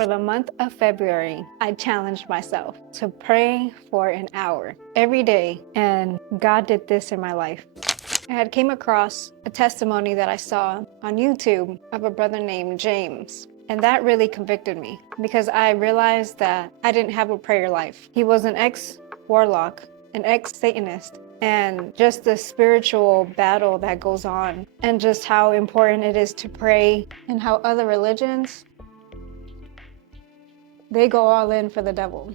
For the month of February, I challenged myself to pray for an hour every day, and God did this in my life. I had came across a testimony that I saw on YouTube of a brother named James. And that really convicted me because I realized that I didn't have a prayer life. He was an ex-warlock, an ex-Satanist, and just the spiritual battle that goes on and just how important it is to pray and how other religions, they go all in for the devil.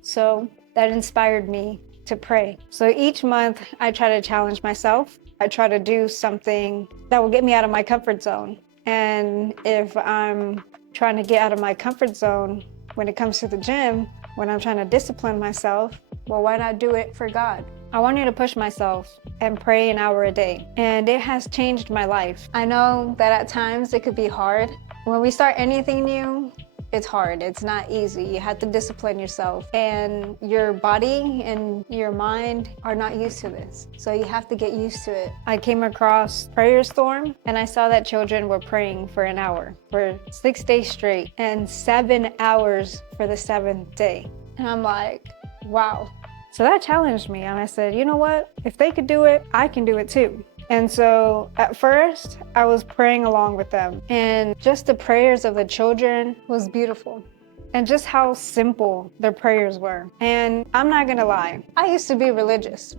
So that inspired me to pray. So each month I try to challenge myself. I try to do something that will get me out of my comfort zone. And if I'm trying to get out of my comfort zone when it comes to the gym, when I'm trying to discipline myself, well, why not do it for God? I wanted to push myself and pray an hour a day. And it has changed my life. I know that at times it could be hard. When we start anything new, it's hard. It's not easy. You have to discipline yourself, and your body and your mind are not used to this. So you have to get used to it. I came across Prayer Storm, and I saw that children were praying for an hour for 6 days straight and 7 hours for the 7th day. And I'm like, wow. So that challenged me, and I said, you know what? If they could do it, I can do it too. And so at first, I was praying along with them, and just the prayers of the children was beautiful, and just how simple their prayers were. And I'm not gonna lie, I used to be religious.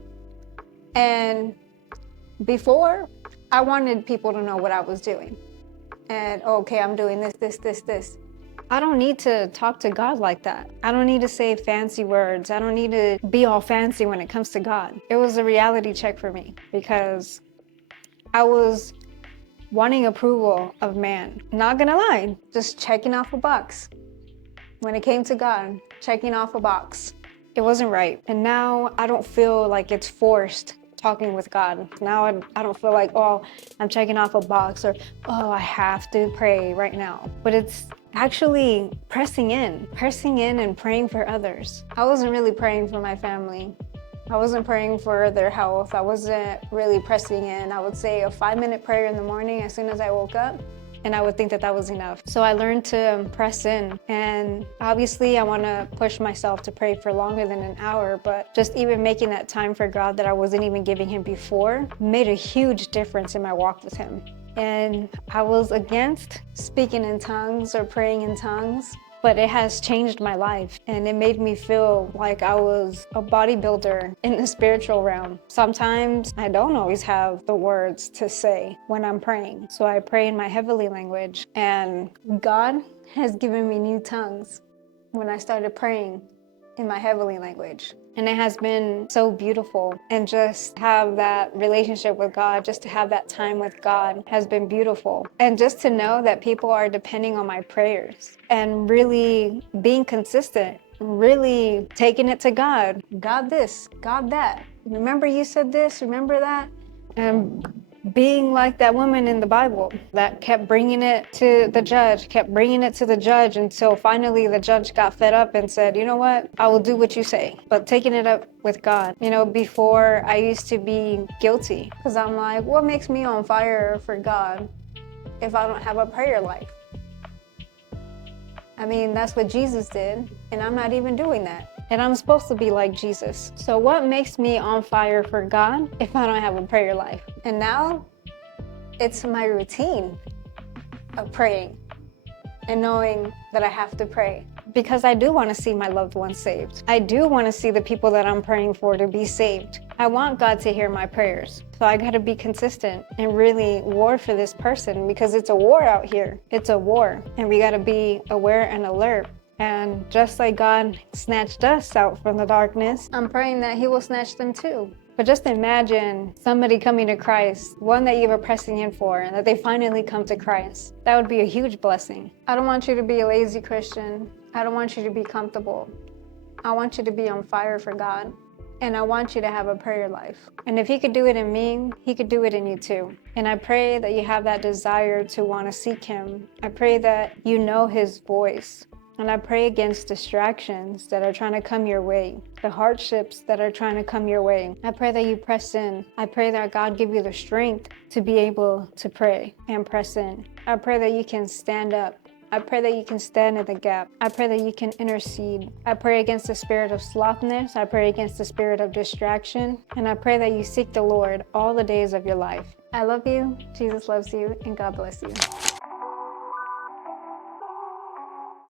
And before, I wanted people to know what I was doing. And okay, I'm doing this. I don't need to talk to God like that. I don't need to say fancy words. I don't need to be all fancy when it comes to God. It was a reality check for me because I was wanting approval of man. Not gonna lie, just checking off a box. When it came to God, checking off a box. It wasn't right. And now I don't feel like it's forced talking with God. Now I don't feel like, oh, I'm checking off a box, or, oh, I have to pray right now. But it's actually pressing in and praying for others. I wasn't really praying for my family. I wasn't praying for their health. I wasn't really pressing in. I would say a 5-minute prayer in the morning as soon as I woke up, and I would think that that was enough. So I learned to press in, and obviously I want to push myself to pray for longer than an hour, but just even making that time for God that I wasn't even giving him before made a huge difference in my walk with him. And I was against speaking in tongues or praying in tongues, but it has changed my life, and it made me feel like I was a bodybuilder in the spiritual realm. Sometimes I don't always have the words to say when I'm praying, so I pray in my heavenly language, and God has given me new tongues when I started praying in my heavenly language. And it has been so beautiful, and just have that relationship with God, just to have that time with God has been beautiful. And just to know that people are depending on my prayers and really being consistent, really taking it to God. God this, God that. Remember you said this, remember that? And being like that woman in the Bible that kept bringing it to the judge, until finally the judge got fed up and said, you know what, I will do what you say, but taking it up with God. You know, before I used to be guilty because I'm like, what makes me on fire for God if I don't have a prayer life? I mean, that's what Jesus did, and I'm not even doing that. And I'm supposed to be like Jesus. So what makes me on fire for God if I don't have a prayer life? And now it's my routine of praying and knowing that I have to pray, because I do want to see my loved ones saved. I do want to see the people that I'm praying for to be saved. I want God to hear my prayers. So I got to be consistent and really war for this person, because it's a war out here. It's a war, and we got to be aware and alert. And just like God snatched us out from the darkness, I'm praying that he will snatch them too. But just imagine somebody coming to Christ, one that you were pressing in for, and that they finally come to Christ. That would be a huge blessing. I don't want you to be a lazy Christian. I don't want you to be comfortable. I want you to be on fire for God. And I want you to have a prayer life. And if he could do it in me, he could do it in you too. And I pray that you have that desire to want to seek him. I pray that you know his voice. And I pray against distractions that are trying to come your way, the hardships that are trying to come your way. I pray that you press in. I pray that God give you the strength to be able to pray and press in. I pray that you can stand up. I pray that you can stand in the gap. I pray that you can intercede. I pray against the spirit of slothness. I pray against the spirit of distraction. And I pray that you seek the Lord all the days of your life. I love you, Jesus loves you, and God bless you.